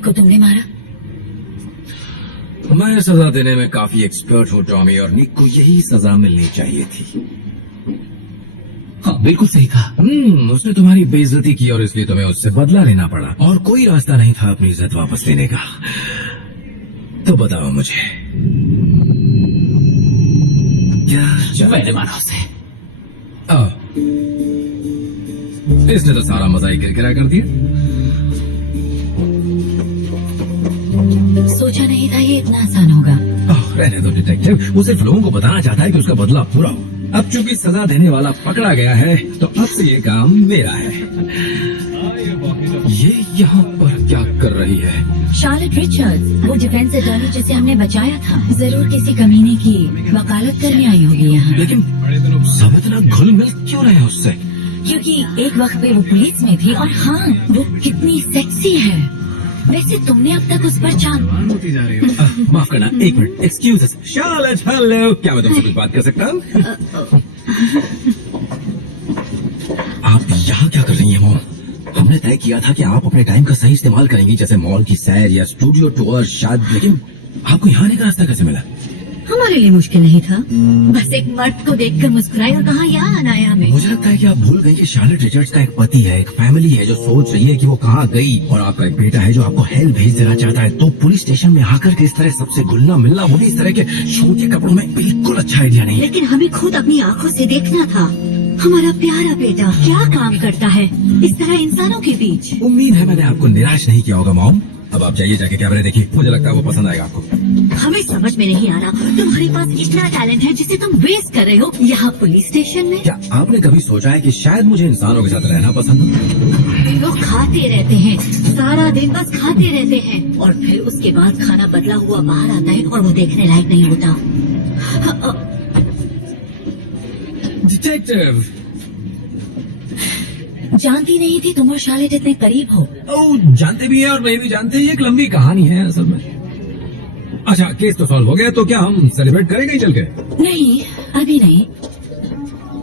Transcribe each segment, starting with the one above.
निक को तुमने मारा? मैं सजा देने में काफी एक्सपर्ट हूँ टॉमी, और निक को यही सजा मिलनी चाहिए थी। हाँ, बिल्कुल सही कहा। उसने तुम्हारी बेइज्जती की और इसलिए तुम्हें उससे बदला लेना पड़ा, और कोई रास्ता नहीं था अपनी इज्जत वापस लेने का। तो बताओ मुझे, क्या मैंने मारा उसे। इसने तो सारा मजा ही किरकिरा कर दिया। सोचा नहीं था ये इतना आसान होगा। रहने दो डिटेक्टिव, वो सिर्फ लोगों को बताना चाहता है कि उसका बदला पूरा हो। अब चूंकि सजा देने वाला पकड़ा गया है, तो अब से ये काम मेरा है। ये यहाँ पर क्या कर रही है? शार्लेट रिचर्ड्स, वो डिफेंस अटॉर्नी जिसे हमने बचाया था, जरूर किसी कमीने की वकालत करने आई होगी यहाँ। लेकिन सब इतना घुल मिल क्यों रहे हैं उससे? क्योंकि एक वक्त पे वो पुलिस में थी, और हाँ, वो कितनी सेक्सी है। वैसे तुमने अब तक उस पर माफ करना, एक मिनट, एक्सक्यूज अस। शार्लेट, हेलो, क्या मैं तुमसे कुछ बात कर सकता हूँ? आप यहाँ क्या कर रही हैं मॉम? हमने तय किया था कि आप अपने टाइम का सही इस्तेमाल करेंगी, जैसे मॉल की सैर या स्टूडियो टूर शायद, लेकिन आपको यहाँ आने का रास्ता कैसे मिला? हमारे लिए मुश्किल नहीं था, बस एक मर्द को देखकर मुस्कुराई और कहा यहाँ आना है हमें। मुझे लगता है कि आप भूल गई कि शार्लेट रिचर्ड्स का एक पति है, एक फैमिली है जो सोच रही है कि वो कहाँ गई, और आपका एक बेटा है जो आपको हेल भेज देना चाहता है। तो पुलिस स्टेशन में आकर के इस तरह सबसे घुलना मिलना, वो भी इस तरह के छोटे कपड़ों में, बिल्कुल अच्छा आइडिया नहीं है। लेकिन हमें खुद अपनी आँखों से देखना था। हमारा प्यारा बेटा क्या काम करता है इस तरह इंसानों के बीच। उम्मीद है मैंने आपको निराश नहीं किया होगा मॉम। अब आप जाइए, जाके कैमरे देखिए, मुझे लगता है वो पसंद आएगा आपको। हमें समझ में नहीं आ रहा, तुम्हारे पास इतना टैलेंट है जिसे तुम वेस्ट कर रहे हो यहाँ पुलिस स्टेशन में। क्या आपने कभी सोचा है कि शायद मुझे इंसानों के साथ रहना पसंद हो? लोग खाते रहते हैं, सारा दिन बस खाते रहते हैं, और फिर उसके बाद खाना बदला हुआ बाहर आता है और वो देखने लायक नहीं होता। डिटेक्टिव, जानती नहीं थी तुम और शार्लेट इतने करीब हो। ओह, जानते भी हैं और नहीं भी जानते, ये एक लंबी कहानी है असल में। अच्छा, केस तो सॉल्व हो गया, तो क्या हम सेलिब्रेट करेंगे चल के? नहीं, अभी नहीं।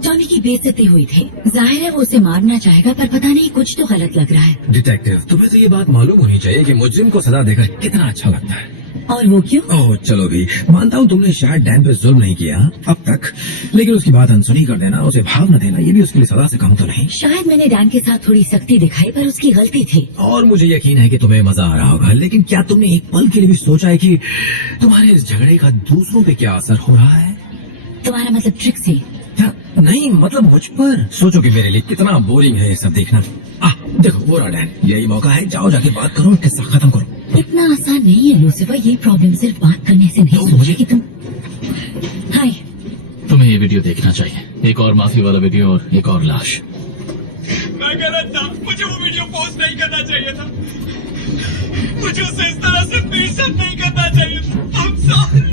टॉमी की बेइज्जती हुई थी, जाहिर है वो उसे मारना चाहेगा, पर पता नहीं कुछ तो गलत लग रहा है। डिटेक्टिव, तुम्हें तो ये बात मालूम होनी चाहिए कि मुजरिम को सजा देकर कितना अच्छा लगता है। और वो क्यों? ओह चलो भी, मानता हूँ तुमने शायद डैन पे जुल्म नहीं किया अब तक, लेकिन उसकी बात अनसुनी कर देना, उसे भाव न देना, ये भी उसके लिए सजा से कम तो नहीं। शायद मैंने डैन के साथ थोड़ी सख्ती दिखाई, पर उसकी गलती थी। और मुझे यकीन है कि तुम्हें मजा आ रहा होगा, लेकिन क्या तुमने एक पल के लिए भी सोचा है कि तुम्हारे इस झगड़े का दूसरों पे क्या असर हो रहा है? तुम्हारा मतलब ट्रिक्सी? क्या? नहीं, मतलब मुझ पर। सोचो कि मेरे लिए कितना बोरिंग है ये सब देखना। देखो वो रहा डैन, यही मौका है, जाओ जाके बात करो, किस्सा खत्म करो। इतना आसान नहीं है लूसिफर, ये प्रॉब्लम सिर्फ बात करने से नहीं तो मुझे कि तुम। हाय, तुम्हें ये वीडियो देखना चाहिए, एक और माफी वाला वीडियो और एक और लाश। मैं गलत था, मुझे वो वीडियो पोस्ट नहीं करना चाहिए था, मुझे उसे इस तरह से बेइज्जत नहीं करना चाहिए था। I'm sorry।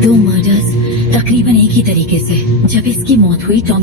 दो मर्डर्स तकरीबन एक ही तरीके से। जब इसकी मौत हुई, टॉमी